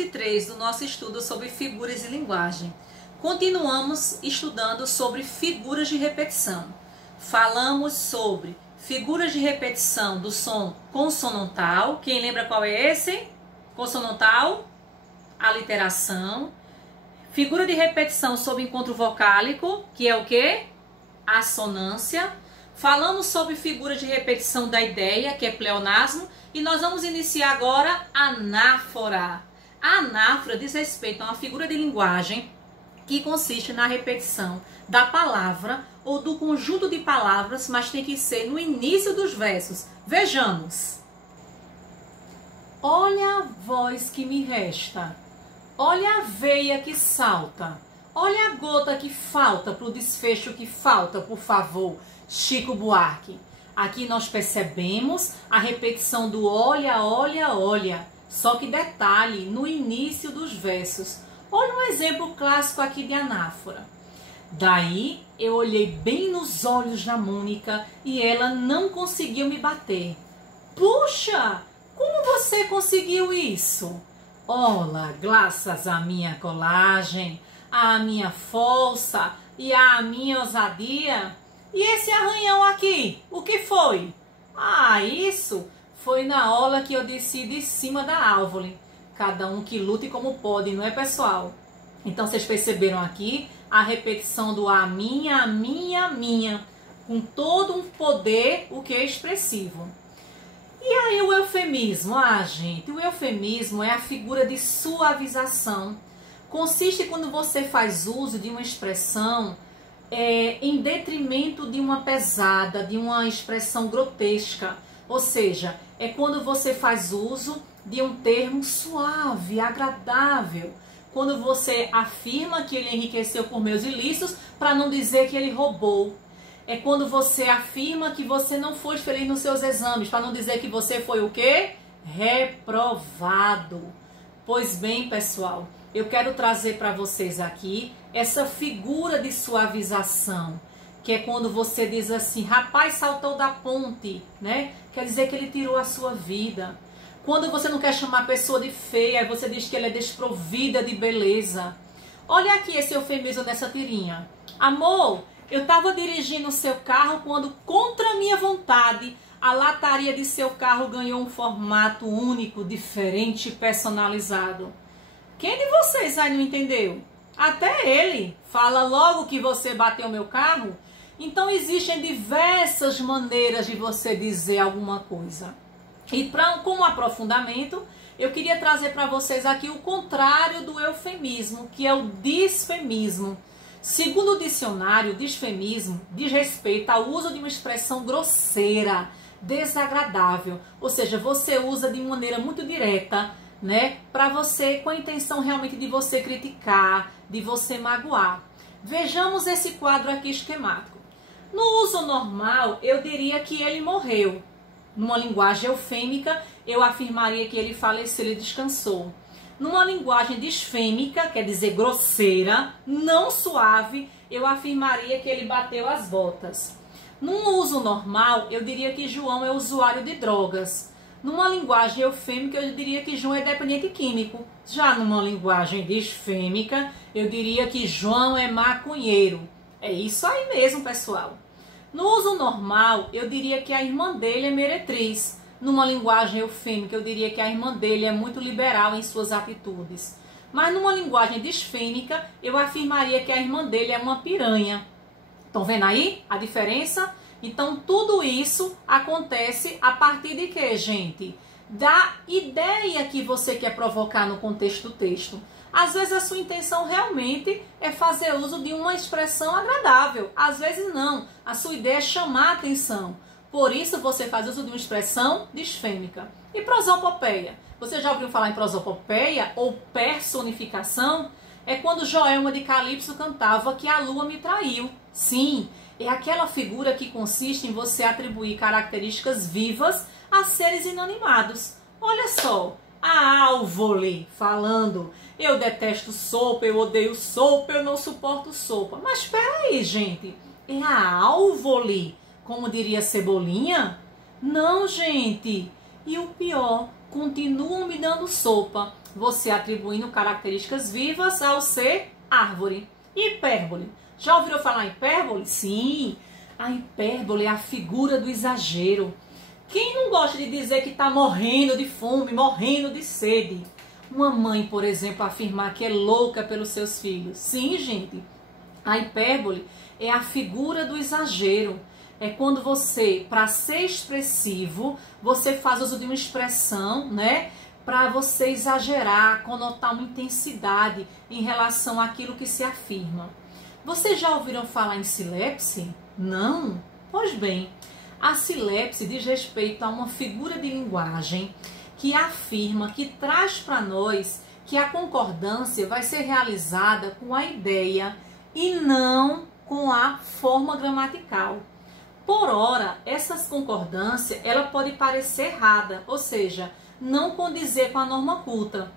parte 3 do nosso estudo sobre figuras e linguagem. Continuamos estudando sobre figuras de repetição. Falamos sobre figuras de repetição do som consonantal. Quem lembra qual é esse? Consonantal, aliteração. Figura de repetição sobre encontro vocálico, que é o quê? Assonância. Falamos sobre figura de repetição da ideia, que é pleonasmo. E nós vamos iniciar agora a anáfora. A anáfora diz respeito a uma figura de linguagem que consiste na repetição da palavra ou do conjunto de palavras, mas tem que ser no início dos versos. Vejamos. Olha a voz que me resta, olha a veia que salta, olha a gota que falta para o desfecho que falta, por favor, Chico Buarque. Aqui nós percebemos a repetição do olha, olha, olha. Só que detalhe, no início dos versos. Olha um exemplo clássico aqui de anáfora. Daí eu olhei bem nos olhos da Mônica e ela não conseguiu me bater. Puxa, como você conseguiu isso? Olha, graças à minha colagem, à minha força e à minha ousadia. E esse arranhão aqui, o que foi? Ah, isso foi na hora que eu desci de cima da árvore. Cada um que lute como pode, não é, pessoal? Então, vocês perceberam aqui a repetição do a minha, com todo um poder, o que é expressivo. E aí o eufemismo? Ah, gente, o eufemismo é a figura de suavização. Consiste quando você faz uso de uma expressão em detrimento de uma pesada, de uma expressão grotesca. Ou seja, é quando você faz uso de um termo suave, agradável. Quando você afirma que ele enriqueceu por meios ilícitos, para não dizer que ele roubou. É quando você afirma que você não foi feliz nos seus exames, para não dizer que você foi o quê? Reprovado. Pois bem, pessoal, eu quero trazer para vocês aqui essa figura de suavização, que é quando você diz assim, rapaz saltou da ponte, né? Quer dizer que ele tirou a sua vida. Quando você não quer chamar a pessoa de feia, você diz que ela é desprovida de beleza. Olha aqui esse eufemismo dessa tirinha. Amor, eu estava dirigindo o seu carro quando, contra minha vontade, a lataria de seu carro ganhou um formato único, diferente e personalizado. Quem de vocês aí não entendeu? Até ele fala logo que você bateu meu carro. Então existem diversas maneiras de você dizer alguma coisa. E com um aprofundamento, eu queria trazer para vocês aqui o contrário do eufemismo, que é o disfemismo. Segundo o dicionário, disfemismo diz respeito ao uso de uma expressão grosseira, desagradável. Ou seja, você usa de maneira muito direta, né, para você, com a intenção realmente de você criticar, de você magoar. Vejamos esse quadro aqui esquemático. No uso normal, eu diria que ele morreu. Numa linguagem eufêmica, eu afirmaria que ele faleceu, ele descansou. Numa linguagem disfêmica, quer dizer grosseira, não suave, eu afirmaria que ele bateu as botas. Num uso normal, eu diria que João é usuário de drogas. Numa linguagem eufêmica, eu diria que João é dependente químico. Já numa linguagem disfêmica, eu diria que João é maconheiro. É isso aí mesmo, pessoal. No uso normal, eu diria que a irmã dele é meretriz. Numa linguagem eufêmica, eu diria que a irmã dele é muito liberal em suas atitudes. Mas numa linguagem disfêmica, eu afirmaria que a irmã dele é uma piranha. Estão vendo aí a diferença? Então, tudo isso acontece a partir de quê, gente? Da ideia que você quer provocar no contexto do texto. Às vezes a sua intenção realmente é fazer uso de uma expressão agradável. Às vezes não. A sua ideia é chamar a atenção. Por isso você faz uso de uma expressão disfêmica. E prosopopeia? Você já ouviu falar em prosopopeia ou personificação? É quando Joelma de Calypso cantava que a lua me traiu. Sim, é aquela figura que consiste em você atribuir características vivas a seres inanimados. Olha só, a árvore falando, eu detesto sopa, eu odeio sopa, eu não suporto sopa. Mas espera aí, gente, é a árvore, como diria Cebolinha? Não, gente. E o pior, continuam me dando sopa, você atribuindo características vivas ao ser árvore. Hipérbole. Já ouviram falar em hipérbole? Sim, a hipérbole é a figura do exagero. Quem não gosta de dizer que está morrendo de fome, morrendo de sede? Uma mãe, por exemplo, afirmar que é louca pelos seus filhos. Sim, gente, a hipérbole é a figura do exagero. É quando você, para ser expressivo, você faz uso de uma expressão, né? Para você exagerar, conotar uma intensidade em relação àquilo que se afirma. Vocês já ouviram falar em silepse? Não? Pois bem, a silepse diz respeito a uma figura de linguagem que afirma, que traz para nós que a concordância vai ser realizada com a ideia e não com a forma gramatical. Por ora, essa concordância ela pode parecer errada, ou seja, não condizer com a norma culta.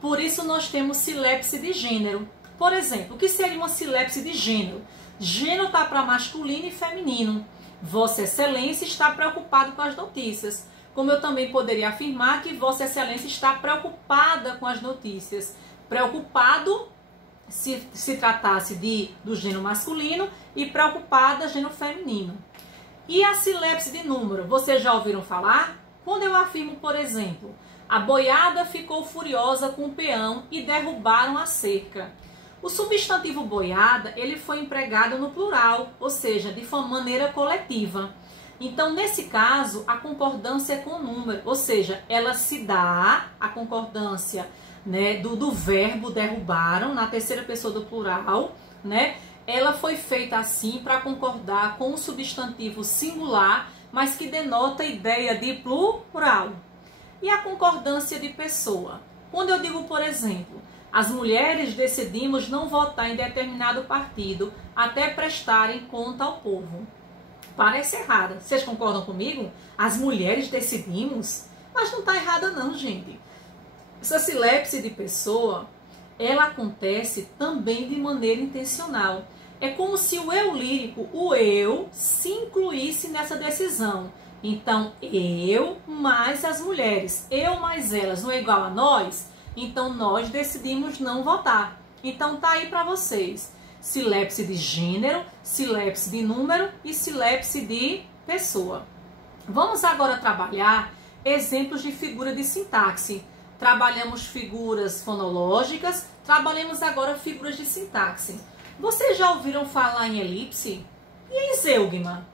Por isso nós temos silepse de gênero. Por exemplo, o que seria uma silepse de gênero? Gênero está para masculino e feminino. Vossa Excelência está preocupado com as notícias. Como eu também poderia afirmar que Vossa Excelência está preocupada com as notícias. Preocupado se tratasse do gênero masculino e preocupada gênero feminino. E a silepse de número, vocês já ouviram falar? Quando eu afirmo, por exemplo, a boiada ficou furiosa com o peão e derrubaram a cerca. O substantivo boiada, ele foi empregado no plural, ou seja, de maneira coletiva. Então, nesse caso, a concordância é com o número, ou seja, ela se dá, a concordância, né, do verbo derrubaram, na terceira pessoa do plural, né? Ela foi feita assim para concordar com o substantivo singular, mas que denota a ideia de plural. E a concordância de pessoa? Quando eu digo, por exemplo, as mulheres decidimos não votar em determinado partido até prestarem conta ao povo. Parece errada. Vocês concordam comigo? As mulheres decidimos? Mas não está errada não, gente. Essa silepse de pessoa, ela acontece também de maneira intencional. É como se o eu lírico, o eu, se incluísse nessa decisão. Então, eu mais as mulheres, eu mais elas não é igual a nós? Então, nós decidimos não votar. Então, tá aí para vocês. Silepse de gênero, silepse de número e silepse de pessoa. Vamos agora trabalhar exemplos de figura de sintaxe. Trabalhamos figuras fonológicas, trabalhemos agora figuras de sintaxe. Vocês já ouviram falar em elipse? E em zeugma?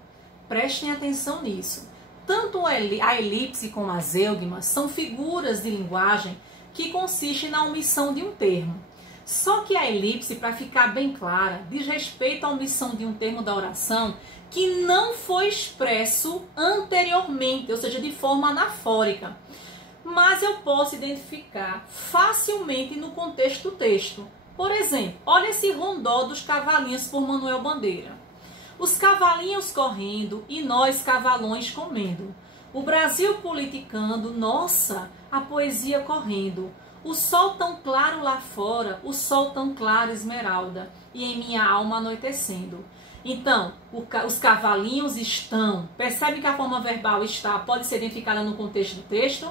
Prestem atenção nisso. Tanto a elipse como a zeugma são figuras de linguagem que consistem na omissão de um termo. Só que a elipse, para ficar bem clara, diz respeito à omissão de um termo da oração que não foi expresso anteriormente, ou seja, de forma anafórica. Mas eu posso identificar facilmente no contexto do texto. Por exemplo, olha esse rondó dos cavalinhos por Manuel Bandeira. Os cavalinhos correndo e nós cavalões comendo. O Brasil politicando, nossa, a poesia correndo. O sol tão claro lá fora, o sol tão claro esmeralda, e em minha alma anoitecendo. Então, os cavalinhos estão, percebe que a forma verbal está, pode ser identificada no contexto do texto,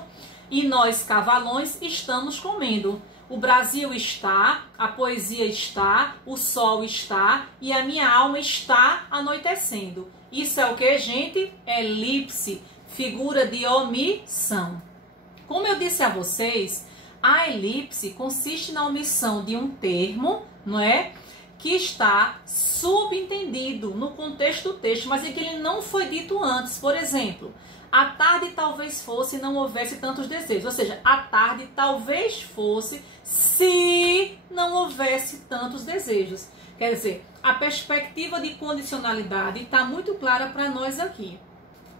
e nós cavalões estamos comendo. O Brasil está, a poesia está, o sol está e a minha alma está anoitecendo. Isso é o que, gente? Elipse, figura de omissão. Como eu disse a vocês, a elipse consiste na omissão de um termo, não é? Que está subentendido no contexto do texto, mas em que ele não foi dito antes. Por exemplo, a tarde talvez fosse e não houvesse tantos desejos. Ou seja, a tarde talvez fosse se não houvesse tantos desejos. Quer dizer, a perspectiva de condicionalidade está muito clara para nós aqui.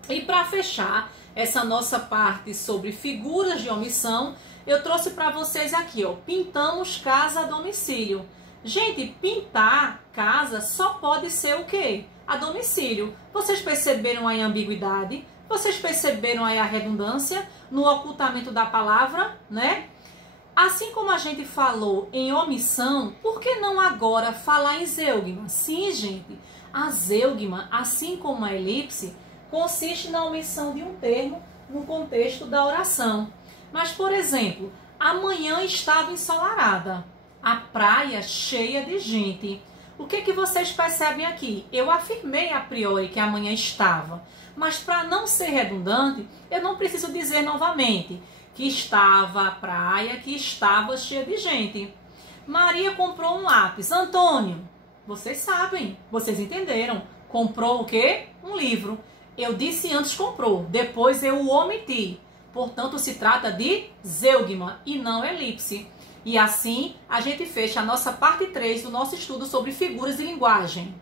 E para fechar essa nossa parte sobre figuras de omissão, eu trouxe para vocês aqui, ó, pintamos casa a domicílio. Gente, pintar casa só pode ser o quê? A domicílio. Vocês perceberam aí a ambiguidade? Vocês perceberam aí a redundância no ocultamento da palavra, né? Assim como a gente falou em omissão, por que não agora falar em zeugma? Sim, gente, a zeugma, assim como a elipse, consiste na omissão de um termo no contexto da oração. Mas, por exemplo, amanhã estava ensolarada, a praia cheia de gente. O que vocês percebem aqui? Eu afirmei a priori que amanhã estava, mas para não ser redundante, eu não preciso dizer novamente que estava a praia, que estava cheia de gente. Maria comprou um lápis. Antônio, vocês sabem, vocês entenderam. Comprou o quê? Um livro. Eu disse antes comprou, depois eu o omiti. Portanto, se trata de zeugma e não elipse. E assim, a gente fecha a nossa parte 3 do nosso estudo sobre figuras de linguagem.